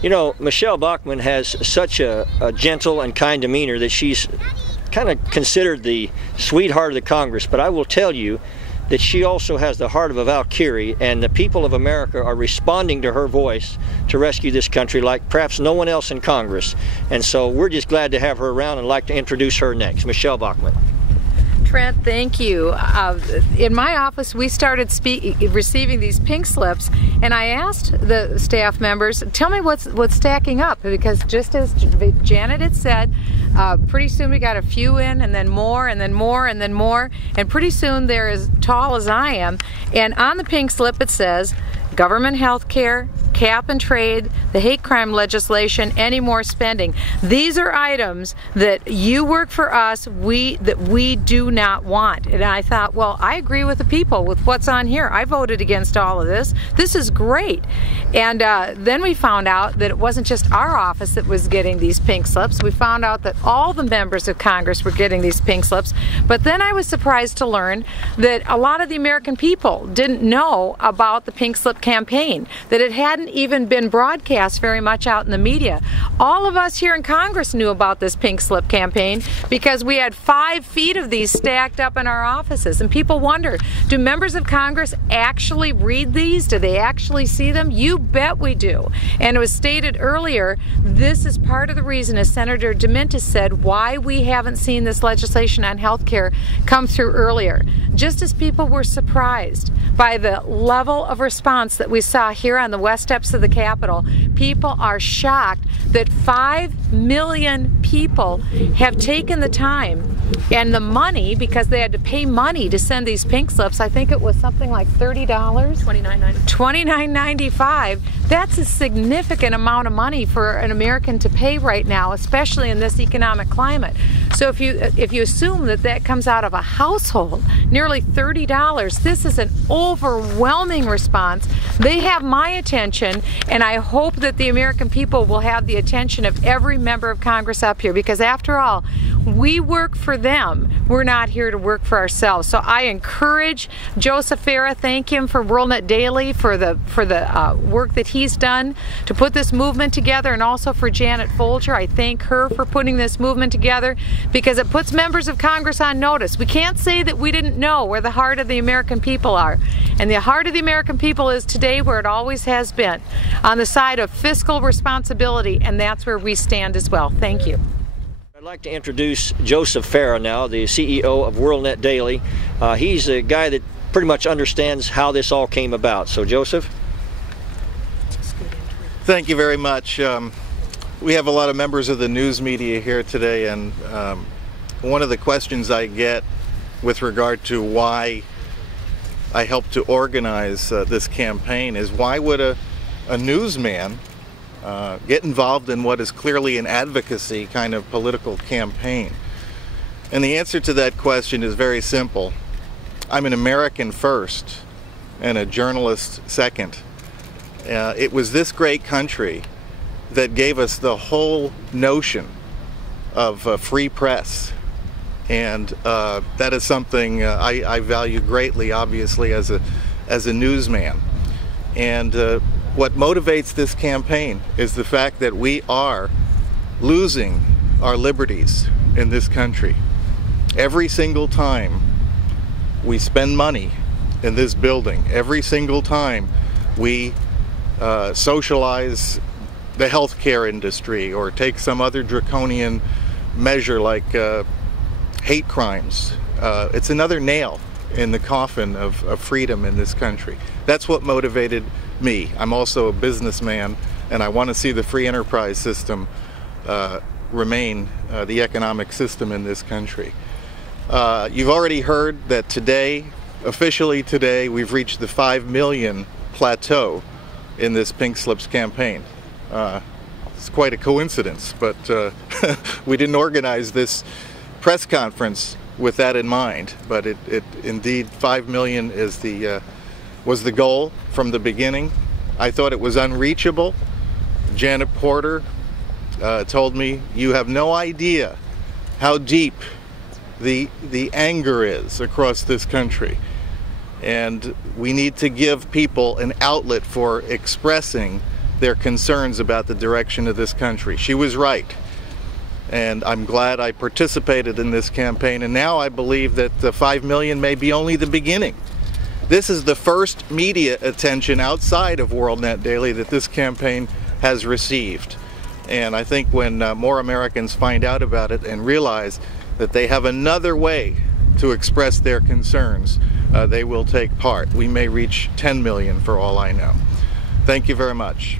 You know, Michele Bachmann has such a gentle and kind demeanor that she's kind of considered the sweetheart of the Congress, but I will tell you that she also has the heart of a Valkyrie, and the people of America are responding to her voice to rescue this country like perhaps no one else in Congress. And so we're just glad to have her around and like to introduce her next. Michele Bachmann. Trent, thank you. In my office, we started receiving these pink slips, and I asked the staff members, tell me what's stacking up, because just as Janet had said, pretty soon we got a few in, and then more, and then more, and then more, and pretty soon they're as tall as I am. And on the pink slip it says, government health care, cap and trade, the hate crime legislation, any more spending. These are items that you work for us, that we do not want. And I thought, well, I agree with the people with what's on here. I voted against all of this. This is great. And then we found out that it wasn't just our office that was getting these pink slips. We found out that all the members of Congress were getting these pink slips. But then I was surprised to learn that a lot of the American people didn't know about the pink slip campaign, that it hadn't even been broadcast very much out in the media. All of us here in Congress knew about this pink slip campaign because we had 5 feet of these stacked up in our offices. And people wonder, do members of Congress actually read these? Do they actually see them? You bet we do. And it was stated earlier, this is part of the reason, as Senator DeMintis said, why we haven't seen this legislation on health care come through earlier. Just as people were surprised by the level of response that we saw here on the west steps of the Capitol, people are shocked that 5 million people have taken the time and the money, because they had to pay money to send these pink slips. I think it was something like $30. $29.95. That's a significant amount of money for an American to pay right now, especially in this economic climate. So if you assume that that comes out of a household, nearly $30, this is an overwhelming response. They have my attention, and I hope that the American people will have the attention of every member of Congress up here, because after all, we work for them. We're not here to work for ourselves. So I encourage Joseph Farah, thank him for WorldNet Daily for the work that he's done to put this movement together, and also for Janet Folger. I thank her for putting this movement together, because it puts members of Congress on notice. We can't say that we didn't know where the heart of the American people are. And the heart of the American people is today where it always has been, on the side of fiscal responsibility, and that's where we stand as well. Thank you. I'd like to introduce Joseph Farah now, the CEO of WorldNet Daily. He's a guy that pretty much understands how this all came about. So, Joseph? Thank you very much. We have a lot of members of the news media here today, and one of the questions I get with regard to why I helped to organize this campaign is, why would a newsman get involved in what is clearly an advocacy kind of political campaign? And the answer to that question is very simple. I'm an American first and a journalist second. It was this great country that gave us the whole notion of free press. And that is something I value greatly, obviously, as a newsman. And what motivates this campaign is the fact that we are losing our liberties in this country. Every single time we spend money in this building, every single time we socialize the healthcare industry or take some other draconian measure like hate crimes, it's another nail in the coffin of freedom in this country. That's what motivated me. I'm also a businessman, and I want to see the free enterprise system remain the economic system in this country. You've already heard that today, officially today, we've reached the 5 million plateau in this Pink Slips campaign. It's quite a coincidence, but we didn't organize this press conference with that in mind. But it indeed, 5 million is was the goal from the beginning. I thought it was unreachable. Janet Porter told me, you have no idea how deep the anger is across this country, and we need to give people an outlet for expressing their concerns about the direction of this country. She was right. And I'm glad I participated in this campaign, and now I believe that the 5 million may be only the beginning. This is the first media attention outside of WorldNet Daily that this campaign has received. And I think when more Americans find out about it and realize that they have another way to express their concerns, they will take part. We may reach 10 million for all I know. Thank you very much.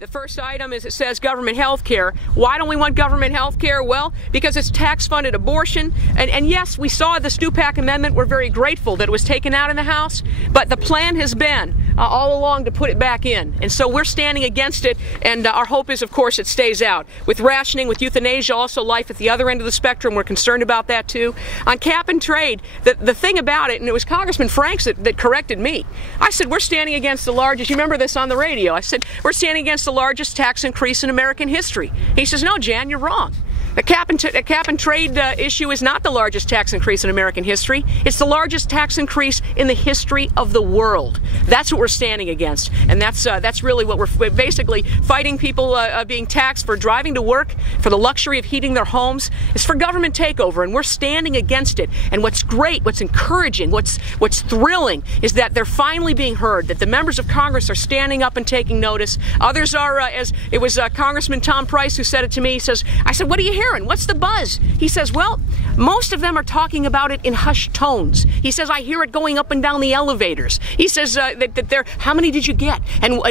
The first item is it says government health care. Why don't we want government health care? Well, because it's tax-funded abortion. And yes, we saw the Stupak Amendment. We're very grateful that it was taken out in the House. But the plan has been all along to put it back in. And so we're standing against it. And our hope is, of course, it stays out. With rationing, with euthanasia, also life at the other end of the spectrum, we're concerned about that too. On cap and trade, the thing about it, and it was Congressman Franks that corrected me. I said, we're standing against the largest, you remember this on the radio, I said, we're standing against the largest tax increase in American history. He says, no, Jan, you're wrong. The cap and trade issue is not the largest tax increase in American history. It's the largest tax increase in the history of the world. That's what we're standing against, and that's really what we're basically fighting. People being taxed for driving to work, for the luxury of heating their homes. It's for government takeover, and we're standing against it. And what's great, what's encouraging, what's thrilling is that they're finally being heard. That the members of Congress are standing up and taking notice. Others are, as it was Congressman Tom Price who said it to me. He says, I said, what are you hearing? What's the buzz? He says, well, most of them are talking about it in hushed tones. He says, I hear it going up and down the elevators. He says that they're, how many did you get? And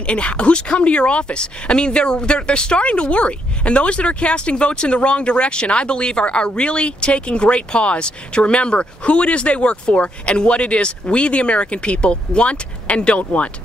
who's come to your office? I mean, they're starting to worry. And those that are casting votes in the wrong direction, I believe, are really taking great pause to remember who it is they work for and what it is we, the American people, want and don't want.